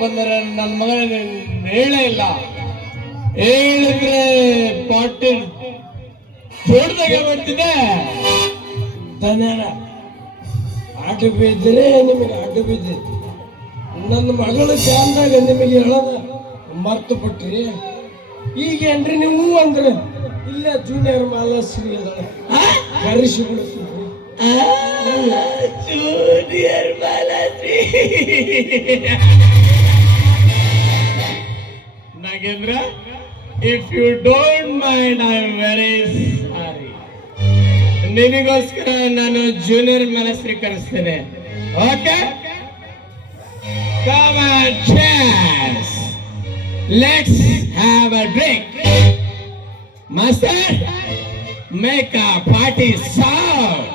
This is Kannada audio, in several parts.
ಬಂದರೆ ನನ್ನ ಮಗನ ಹೇಳೇ ಇಲ್ಲ. ಹೇಳಿದ್ರೆ ಪಾಟಿ ದೊಡ್ಡದಾಗ ಮಾಡ್ತಿದ್ದೆ. ಧನ್ಯರ ಆಟ ಬಿದ್ದರೆ ನಿಮಗೆ ಆಟ ಬಿದ್ದೆ ನನ್ನ ಮಗಳ ಜಾನ್ದಾಗ ನಿಮಗೆ ಹೇಳದ ಮರ್ತು ಬಿಟ್ರಿ ಈಗೇನ್ರಿ ನೀವು ಅಂದ್ರೆ? ಇಲ್ಲ ಜೂನಿಯರ್ ಮಾಲಾಶ್ರೀ ಕರೆಸಿ ಬಿಡ್ತೀನಿ. Junior Balaji Nagendra if you don't mind I am very sorry ನಿನಗೋಸ್ಕರ ನಾನು ಜೂನಿಯರ್ ಮನಸ್ರಿ ಕರೆಸ್ತೇನೆ okay Come on, cheers! Let's have a drink. Master, make a party sound.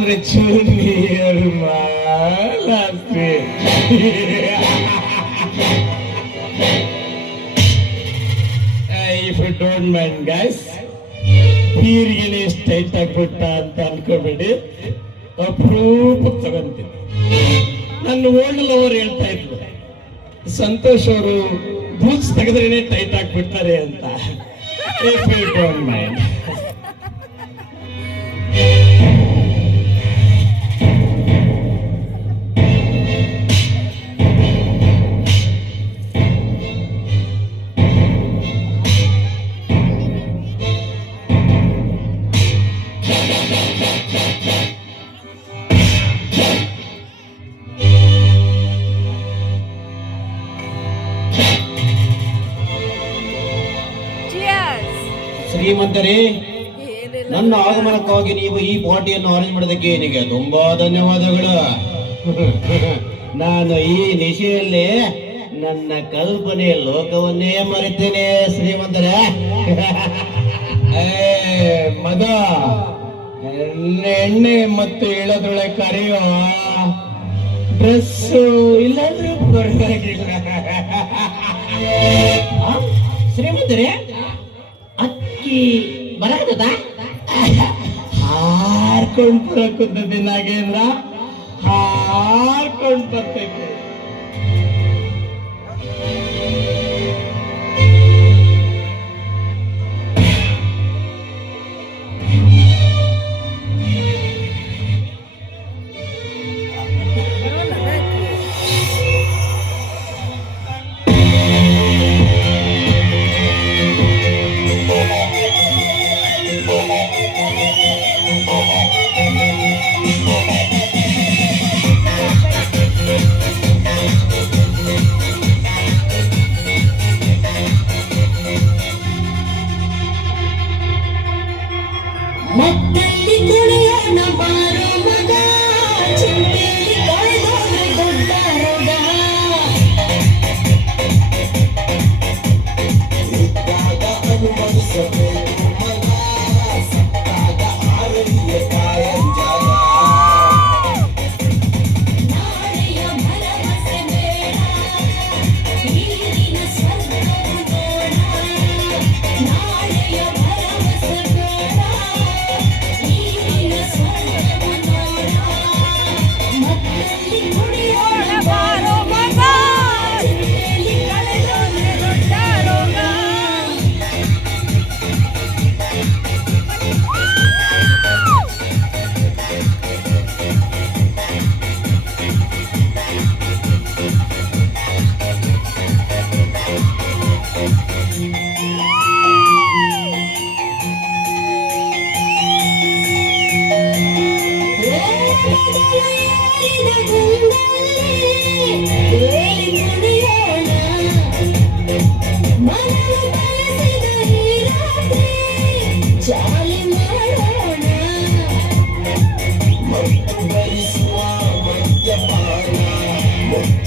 ಯಾಕಂದ್ರೆ junior Malashri if you don't mind guys ಹೀರಿಗೆ ಎಷ್ಟು ಟೈಟ್ ಆಗ್ಬಿಟ್ಟ ಅಂತ ಅನ್ಕೋಬೇಡಿ. ಅಪರೂಪಕ್ಕೆ ತಗೊಂತೀನಿ. ನನ್ನ ಓಲ್ಡ್ ಲವರ್ ಹೇಳ್ತಾ ಇದ್ರು, ಸಂತೋಷ್ ಅವರು ಬೂಟ್ಸ್ ತೆಗೆದ್ರೇನೆ ಟೈಟ್ ಆಗ್ಬಿಡ್ತಾರೆ ಅಂತ. ಇಫ್ ಯು ಡೋಂಟ್ ಮೈಂಡ್ ಏನಿಲ್ಲ. ನನ್ನ ಆಗಮನಕ್ಕಾಗಿ ನೀವು ಈ ಪಾರ್ಟಿಯನ್ನು ಅರೇಂಜ್ ಮಾಡೋದಕ್ಕೆ ನಿಮಗೆ ತುಂಬಾ ಧನ್ಯವಾದಗಳು. ನಾನು ಈ ನಿಶೆಯಲ್ಲಿ ನನ್ನ ಕಲ್ಪನೆ ಲೋಕವನ್ನೇ ಮರೆತೇನೆ ಶ್ರೀಮಂತರೇ. ಏ, ಮದ ಎಣ್ಣೆ ಎಣ್ಣೆ ಮತ್ತು ಇಳದೊಳೆ ಕರೆಯೋ ಡ್ರೆಸ್ ಇಲ್ಲಾಂದ್ರೆ ಪರವಾಗಿಲ್ಲ ಶ್ರೀಮಂತರೇ ಅಕ್ಕಿ ಬರಾಕತ್ತದ ಹಾರ್ಕೊಂಡ್ ಬರಕುಂತದಿ ನಾಗೇಂದ್ರ. ಹಾರ್ಕೊಂಡ್ ಬರ್ತೈತೆ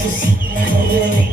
Just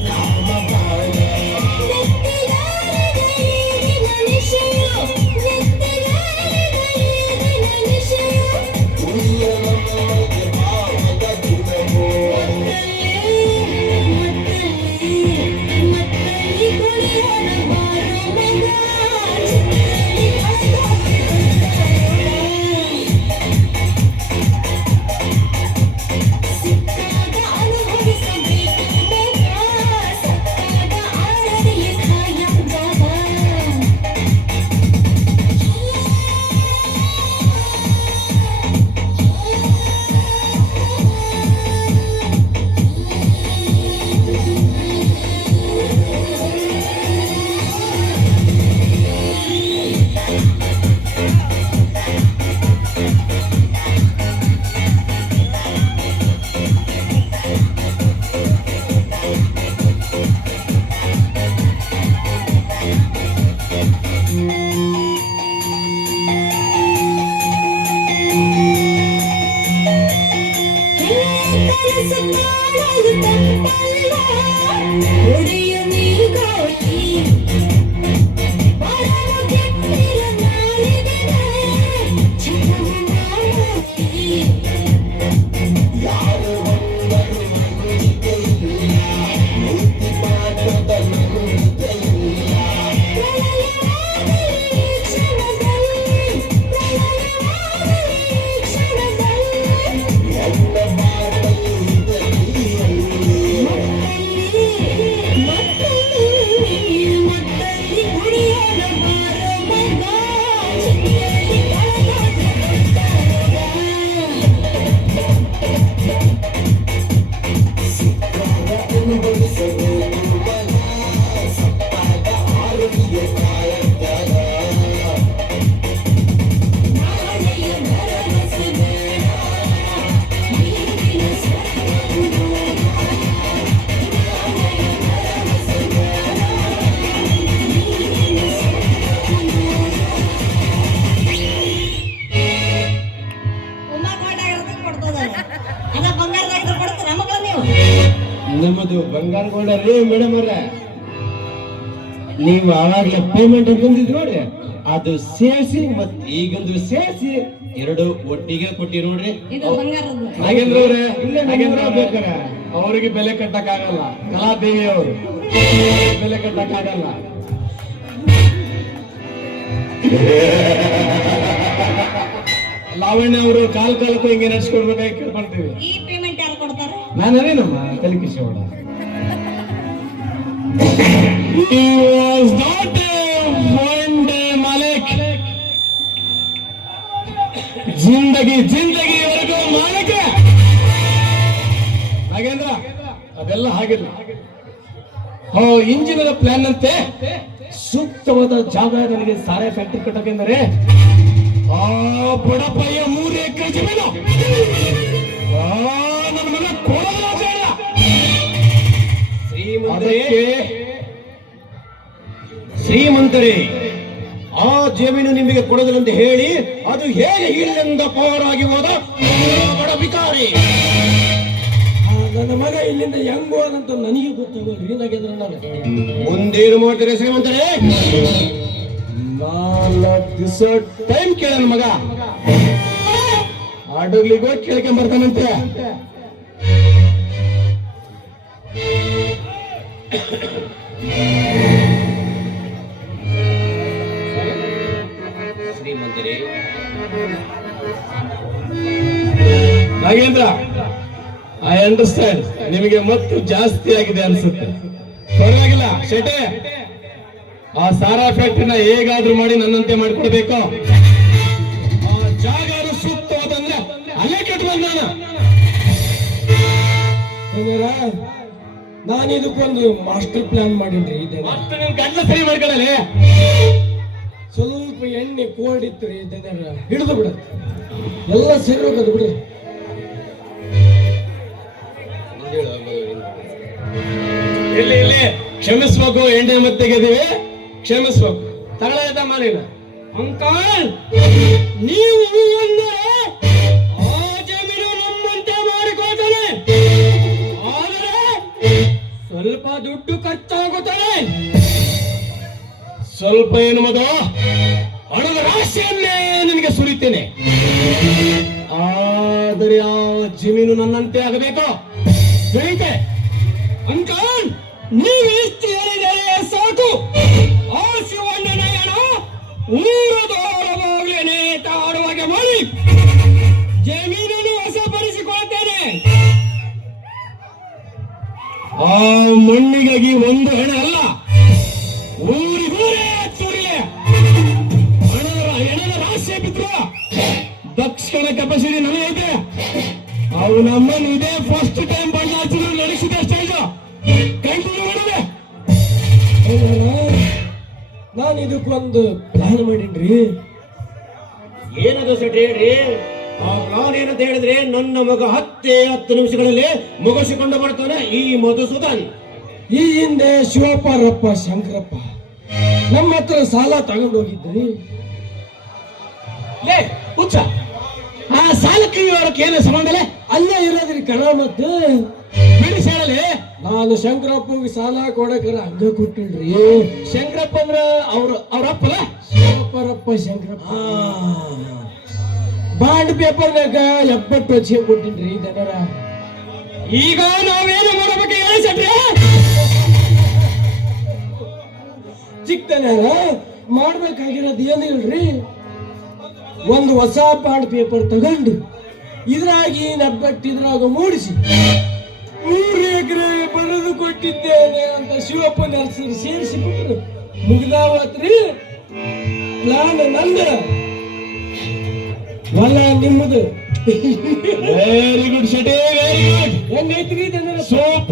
ಬಂಗಾರ ಕೊಂಡ್ರಿ ಮೇಡಮ್ ಅವ್ರ ನೀವು ಆವಾಗ ಪೇಮೆಂಟ್ ಬಂದಿದ್ರು ನೋಡ್ರಿ ಅದು ಸೇರಿಸಿ ಮತ್ ಈಗಂದು ಸೇರಿಸಿ ಎರಡು ಒಟ್ಟಿಗೆ ಕೊಟ್ಟಿ ನೋಡ್ರಿ. ಇದು ಬಂಗಾರದ್ದು ನಾಗೇಂದ್ರ ಅವರೇ ಇಲ್ಲೇ ನಾಗೇಂದ್ರ ಬೇಕಾರೆ. ಅವರಿಗೆ ಬೆಲೆ ಕಟ್ಟಕ್ಕಾಗಲ್ಲ. ಕಲಾದೇವಿ ಅವರು. ಬೆಲೆ ಕಟ್ಟಕ್ಕಾಗಲ್ಲ. ಲಾವಣ್ಯ ಅವರು ಕಾಲ್ ಕಾಲಕ್ಕೂ ಹಿಂಗೆ ನಡೆಸ್ಕೊಡ್ಬೇಕಾಗಿ ಕೇಳ್ಕೊಂತೀವಿ. ಈ ಪೇಮೆಂಟ್ ಯಾರು ಕೊಡ್ತಾರೆ? ನಾನೇನಮ್ಮ ಕಲಿಕಿಶೋಡ He was not a one Malik ಜಿಂದಗಿ ಜಿಂದಗಿವರೆಗೂ ಮಾಲಿಕ! ಹಾಗೇಂದ್ರ ಅದೆಲ್ಲ ಹಾಗಿಲ್ಲ. ಓ ಇಂಜಿನಿಯರ್ ಪ್ಲಾನ್ ಅಂತೆ? ಸೂಕ್ತವಾದ ಜಾಗ ನನಗೆ ಸಾರೆ ಫ್ಯಾಕ್ಟ್ರಿ ಕಟ್ಟೋಕೆಂದರೆ ಆ ಬಡಪಯ್ಯ ಮೂರು ಎಕರೆ ಜಮೀನು. ಆ, ನನ್ನ ಮಗ. ಶ್ರೀಮಂತರೇ ಅದಕ್ಕೆ ಶ್ರೀಮಂತರೇ ಆ ಜಮೀನು ನಿಮಗೆ ಕೊಡೋದಿಲ್ಲಂತ ಹೇಳಿ ಅದು ಹೇಗೆ ಇಲ್ಲಿಂದ ಪಾರಾಗಿ ಹೋದ? ಬಡ ಬಿಕಾರಿ ನನ್ನ ಮಗ ಇಲ್ಲಿಂದ ಹೆಂಗ್ ಹೋದಂತ ನನಗೆ ಗೊತ್ತಾಗೋದು ಏನಾಗಿದ್ರೆ ನಾನು ಮುಂದೇನು ಮಾಡ್ತೀರಿ ಶ್ರೀಮಂತರೇ. ನಾಲ್ಕು ದಿವಸ ಟೈಮ್ ಕೇಳ ಮಗ. ಆಡೋಗ್ಲಿಗೆ ಹೋಗಿ ಕೇಳ್ಕೊಂಡ್ ಬರ್ತಾನಂತೆ. ನಾಗೇಂದ್ರ ಐ ಅಂಡರ್ಸ್ಟ್ಯಾಂಡ್ ನಿಮಗೆ ಮತ್ತು ಜಾಸ್ತಿ ಆಗಿದೆ ಅನ್ಸುತ್ತೆ. ಪರವಾಗಿಲ್ಲ ಶೆಟೆ ಆ ಸಾರಾ ಫ್ಯಾಕ್ಟ್ರಿನ ಹೇಗಾದ್ರೂ ಮಾಡಿ ನನ್ನಂತೆ ಮಾಡಿಕೊಡ್ಬೇಕು. ಆ ಜಾಗ ಸೂಕ್ತವಾದಂದ್ರೆ ಅಲ್ಲೇ ನಾನು ಇದಕ್ಕೊಂದು ಮಾಸ್ಟರ್ ಪ್ಲಾನ್ ಮಾಡಿದ್ರಿ ಇದೆ. ನಿನ್ ಗಂಟ್ಲ ಸರಿ ಮಾಡ್ಕೊಳ್ಳಲಿ ಸ್ವಲ್ಪ ಎಣ್ಣೆ ಕೋಡಿತ್ರಿ ಇದನ್ನ ಹಿಡಿದು ಬಿಡ ಎಲ್ಲ ಸರಿ ಹೋಗೋದು ಬಿಡ್ರಿ ಇಲ್ಲಿ ಇಲ್ಲಿ. ಕ್ಷಮಿಸ್ಬೇಕು ಎಣ್ಣೆ ಮತ್ತೆ ತೆಗೆದಿವಿ. ಕ್ಷಮಿಸ್ಬೇಕು. ತಗೊಳ್ಳೋದ ಮಾರಿನ ಅಂಕಾಲ್ ನೀವು ಅಂದರೆ ಸ್ವಲ್ಪ ದುಡ್ಡು ಖರ್ಚಾಗುತ್ತದೆ ಸ್ವಲ್ಪ ಏನು ಮಗ? ಹಣದ ರಾಶಿಯನ್ನೇ ನಿನಗೆ ಸುರಿತೇನೆ. ಆದರೆ ಆ ಜಮೀನು ನನ್ನಂತೆ ಆಗಬೇಕು? ತಿಳಿತೆ ಅಂಕಲ್, ನೀವು ನಾನು ಇದಕ್ಕೊಂದು ಪ್ಲಾನ್ ಮಾಡೀನ್ರಿ. ಏನದು ಸೆಟ್ ಹೇಳ್ರಿ? ಆ ಪ್ಲಾನ್ ಏನಂತ ಹೇಳಿದ್ರೆ ನನ್ನ ಮಗ ಹತ್ತೇ ಹತ್ತು ನಿಮಿಷಗಳಲ್ಲಿ ಮುಗಿಸಿಕೊಂಡು ಬರ್ತಾನೆ ಈ ಮಧುಸೂದನ್ ಈ ಹಿಂದೆ ಶಿವಪ್ಪ ರಪ್ಪ ಶಂಕರಪ್ಪ ನಮ್ಮ ಹತ್ರ ಸಾಲ ತಗೊಂಡು ಹೋಗಿದ್ರಿ. ಲೇ ಹುಚ್ಚ. ಆ ಸಾಲಕ್ಕೆ ಇವರಕ್ಕೆ ಏನು ಸಂಬಂಧ ಅಲ್ಲೇ ಇರೋದ್ರಿ ಕಣ ಮತ್ತು. ನಾನು ಶಂಕರಪ್ಪಗೆ ಸಾಲ ಕೊಡಕರ ಹಂಗ ಕೊಟ್ಟಿಲ್ರಿ ಶಂಕರಪ್ಪ ಅಂದ್ರ ಅವ್ರ ಅವ್ರ ಅಪ್ಪಲ್ಲ? ಶಿವಪ್ಪ ರಪ್ಪ ಶಂಕರಪ್ಪ ಬಾಂಡ್ ಪೇಪರ್ನಾಗ ಎಪ್ಪತ್ತು ವರ್ಷ ಕೊಟ್ಟಿನ್ರಿ ಜನರ. ಈಗ ನಾವೇನು ಮಾಡಬೇಕು ಹೇಳಿ ಸಟ್ರೆ ಚಿಕ್ಕದನ ಮಾಡ್ಬೇಕಾಗಿರೋದು ಏನು ಇಲ್ರಿ? ಒಂದು ಹೊಸ ಬಾಂಡ್ ಪೇಪರ್ ತಗೊಂಡು ಇದ್ರಾಗಿ ನೆಬ್ಬಟ್ಟಿದ್ರಾಗ ಮೂಡಿಸಿ. ಬರೆದು ಕೊಟ್ಟಿದ್ದೇನೆ ಅಂತ ಶಿವಪ್ಪ ಹೆಸರು ಸೇರಿಸಿ ಬಿಟ್ರು ಮುಗ್ದಾವತ್ರಿ. ಪ್ಲಾನ್ ನಂದ ಹೊಲ ನಿಮ್ಮದು. Very good Shetty very good ಹೆಂಗೈತ್ರಿ ಜನರ? ಸೂಪರ್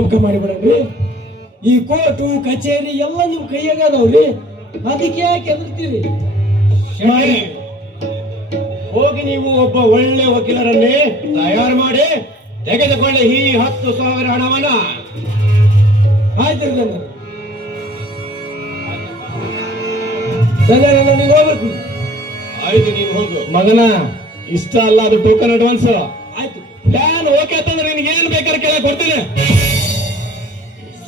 ನೇಮಕ ಮಾಡಿಬಿಡ್ರಿ ಈ ಕೋರ್ಟು ಕಚೇರಿ ಎಲ್ಲ ನಿಮ್ ಕೈಯಾಗ ಅದಾವ್ರಿ. ಅದಕ್ಕೆ ಯಾಕೆ ಹೆದರ್ತೀರಿ? ಹೋಗಿ ನೀವು ಒಬ್ಬ ಒಳ್ಳೆ ವಕೀಲರನ್ನೇ ತಯಾರು ಮಾಡಿ ತೆಗೆದುಕೊಳ್ಳಿ ಈ ಹತ್ತು ಸಾವಿರ ಹಣವನ್ನ. ಆಯ್ತು ನನ್ನ ಸಂಜೆ ನಾನು ನೀನು ಹೋಗ್ಬೇಕು. ಆಯ್ತು ನೀನು ಹೋಗು. ಮಗನ ಇಷ್ಟ ಅಲ್ಲ ಅದು ಟೋಕನ್ ಅಡ್ವಾನ್ಸ್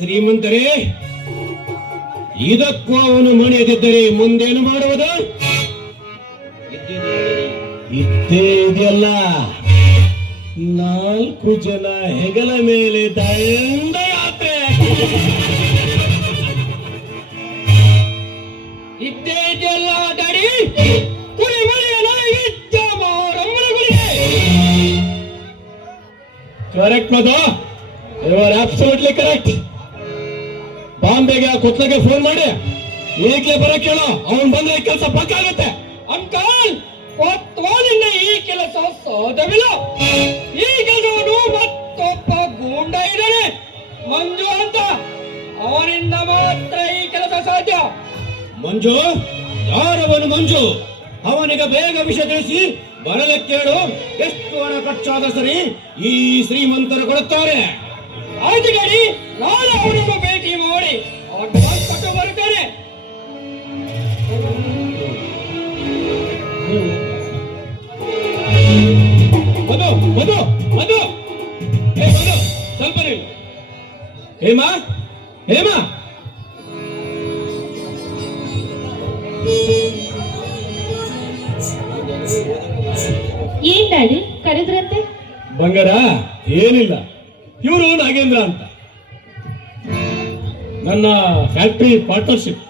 ಶ್ರೀಮಂತರೇ, ಇದಕ್ಕೂ ಅವನು ಮಣಿಯದಿದ್ದರೆ ಮುಂದೇನು ಮಾಡುವುದು? ಇದ್ದೇ ಇದೆಯಲ್ಲ. ನಾಲ್ಕು ಜನ ಹೆಗಲ ಮೇಲೆ ದಂಡ ಯಾತ್ರೆ ಇದ್ದೇ ಇದೆಯಲ್ಲ ಡ್ಯಾಡಿ ಕುರಿ ಮರಿಯ ನನಗಿದ್ದ ಮಾರಮ್ಮನ ಗುರಿಗೆ ಕರೆಕ್ಟ್ ಮದು ಯು ಆರ್ ಅಬ್ಸಲ್ಯೂಟ್ಲಿ ಕರೆಕ್ಟ್ ಬಾಂಬೆಗೆ, ಕುತ್ಲಗೆ ಫೋನ್ ಮಾಡಿ. ಈಗಲೇ ಬರ ಕೇಳೋ, ಅವನ್ ಬಂದ್ರೆ ಕೆಲಸ ಪಕ್ಕ ಆಗುತ್ತೆ. ಅಂಕಲ್ ಕೊತ್ವಾಲಿಂದ ಈ ಕೆಲಸ ಸಾಧ್ಯವಿಲ್ಲ. ಈ ಕೆಲಸವನ್ನು ಮತ್ತೊಬ್ಬ ಗೂಂಡ ಇದ್ದಾನೆ. ಮಂಜು ಅಂತ. ಅವನಿಂದ ಮಾತ್ರ ಈ ಕೆಲಸ ಸಾಧ್ಯ. ಮಂಜು, ಯಾರವನು ಮಂಜು? ಅವನಿಗೆ ಬೇಗ ವಿಷಯ ತಿಳಿಸಿ ಬರಲಿಕ್ಕೆ ಕೇಳು. ಎಷ್ಟು ಹಣ ಖರ್ಚಾದ ಸರಿ ಈ ಶ್ರೀಮಂತರು ಕೊಡುತ್ತಾರೆ. ಆಯ್ತು ಗಡಿ ನಾನು ಅವರನ್ನು ಭೇಟಿ ಮಾಡಿ ಅಡ್ವಾನ್ಸ್ ಕೊಟ್ಟು ಬರುತ್ತೇನೆ. ಮಧು ಮಧು ಮಧು. ಏ ಮಧು ಸ್ವಲ್ಪ. ಹೇಮಾ ಹೇಮಾ. ಏನ್ ಡ್ಯಾಡಿ ಕರೆದ್ರಂತೆ? ಬಂಗಾರ ಏನಿಲ್ಲ. ಇವರು ನಾಗೇಂದ್ರ ಅಂತ. ನನ್ನ ಫ್ಯಾಕ್ಟ್ರಿ ಪಾರ್ಟ್ನರ್ಶಿಪ್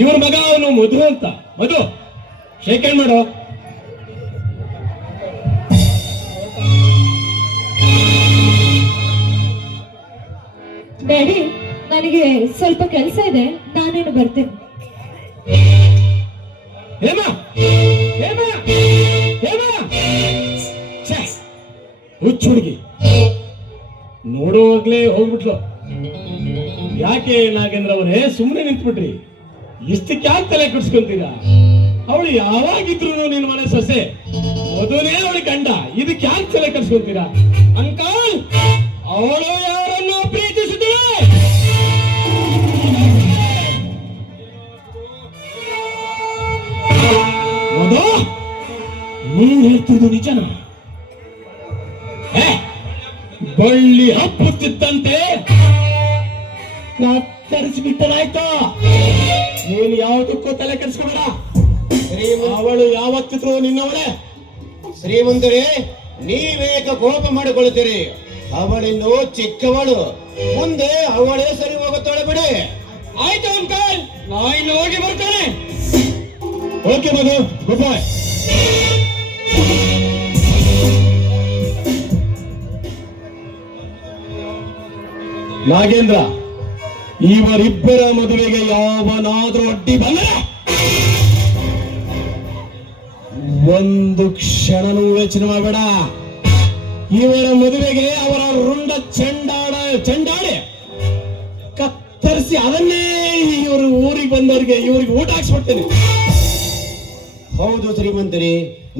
ಇವ್ರ ಮಗ ಅವನು ಮಧು ಅಂತ. ಮಧು ಶೇಕ್ ಹ್ಯಾಂಡ್ ಮಾಡೋ. ಡ್ಯಾಡಿ ನನಗೆ ಸ್ವಲ್ಪ ಕೆಲಸ ಇದೆ. ನಾನೇನು ಬರ್ತೇನೆ? ಹೇಮ ಹೇಮ ಹೇಮ. ಛೆ, ಹುಚ್ಚ ಹುಡುಗಿ. ನೋಡುವಾಗ್ಲೇ ಹೋಗ್ಬಿಟ್ಲು. ಯಾಕೆ ನಾಗೇಂದ್ರ ಅವರೇ ಸುಮ್ಮನೆ ನಿಂತ್ಬಿಟ್ರಿ. ಇಷ್ಟಕ್ಕೆ ತಲೆ ಕೆಡ್ಸ್ಕೊಂತೀರಾ? ಅವಳು ಯಾವಾಗಿದ್ರು ನಿನ್ ಮನೆ ಸೊಸೆ. ಮೊದಲೇ ಅವಳು ಗಂಡ. ಇದಕ್ಕೆ ಯಾಕೆ ತಲೆ ಕೆಡ್ಸ್ಕೊಂತೀರಾ? ಅಂಕಲ್, ಅವಳು ಯಾರನ್ನು ಪ್ರೀತಿಸಿದಳು ನೀನ್ ಹೇಳ್ತಿದ್ದು ನಿಜನಾ? ಬಳ್ಳಿ ಹಬ್ಬುತ್ತಿದ್ದಂತೆ ಬಿಟ್ಟನಾಯ್ತಾ ನೀನು ಯಾವುದಕ್ಕೂ ತಲೆ ಕೆಡಿಸ್ಕೊಬೇಡ. ಅವಳು ಯಾವತ್ತಿದ್ರು ನಿನ್ನವಳೆ. ಶ್ರೀಮಂತರೇ, ನೀವೇಕ ಕೋಪ ಮಾಡಿಕೊಳ್ಳುತ್ತೀರಿ. ಅವಳಿನ್ನು ಚಿಕ್ಕವಳು. ಮುಂದೆ ಅವಳೇ ಸರಿ ಹೋಗುತ್ತಾಳೆ ಬಿಡಿ. ಆಯ್ತು ಅಂಕಲ್ ನಾ ಹೋಗಿ ಬರ್ತೇನೆ ಓಕೆ ಮಗು ಗುಡ್ ಬಾಯ್ ನಾಗೇಂದ್ರ, ಇವರಿಬ್ಬರ ಮದುವೆಗೆ ಯಾವನಾದ್ರೂ ಅಡ್ಡಿ ಬಂದರೆ? ಒಂದು ಕ್ಷಣನೂ ಯೋಚನೆ ಮಾಡಬೇಡ. ಇವರ ಮದುವೆಗೆ ಅವರ ರುಂಡ ಚೆಂಡಾಡ, ಚೆಂಡಾಡಿ ಕತ್ತರಿಸಿ ಅದನ್ನೇ ಇವರು ಊರಿಗೆ ಬಂದವರಿಗೆ ಇವರಿಗೆ ಊಟ ಹಾಕ್ಸ್ಬಿಡ್ತೇನೆ. ಹೌದು ಶ್ರೀಮಂತರಿ,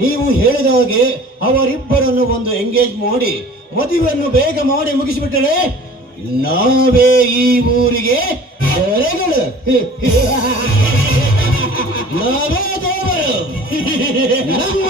ನೀವು ಹೇಳಿದ ಹಾಗೆ ಅವರಿಬ್ಬರನ್ನು ಒಂದು ಎಂಗೇಜ್ ಮಾಡಿ, ಮದುವೆಯನ್ನು ಬೇಗ ಮಾಡಿ ಮುಗಿಸಿಬಿಟ್ಟರೆ ನಾವೇ ಈ ಊರಿಗೆ ದೊರೆಗಳು ನಾವೇ ದೇವರು. ನಮ್ಮ